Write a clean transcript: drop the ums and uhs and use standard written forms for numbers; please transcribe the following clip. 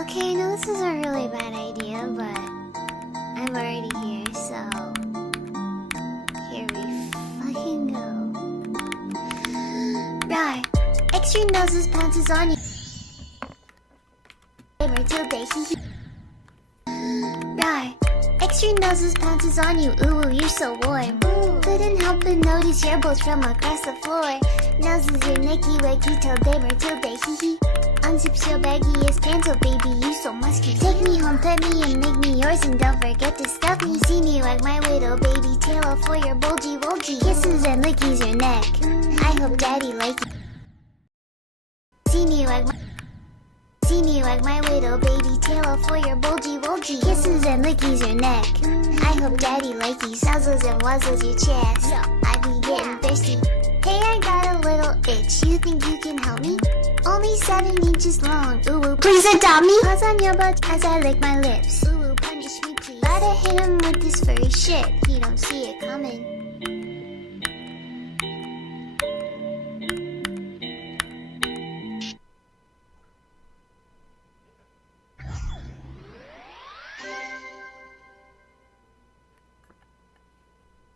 Okay, I know this is a really bad idea, but I'm already here, so here we fucking go. Right, extra noses pounces on you. Tilde, hee hee. Right, extra noses pounces on you. Ooh, you're so warm. Ooh, couldn't help but notice your both from across the floor. Noses your necky, wakey, tilde, Matilde, hee hee. Unzips your baggiest pants, oh baby, you so musky. Take me home, pet me, and make me yours, and don't forget to stuff me. See me like my widow, baby, tail off for your bulgy wulgy. Kisses and lickies your neck. I hope daddy like you. See me like my widow, baby, tail off for your bulgy wulgy. Kisses and lickies your neck. I hope daddy like you. Nuzzles and wuzzles your chest. I be getting thirsty. Hey, I got a little itch. You think you can help me? Only 7 inches long. Ooh, please adopt me. Paws on your butt as I lick my lips. Ooh, punish me, please. Gotta hit him with this furry shit. He don't see it coming.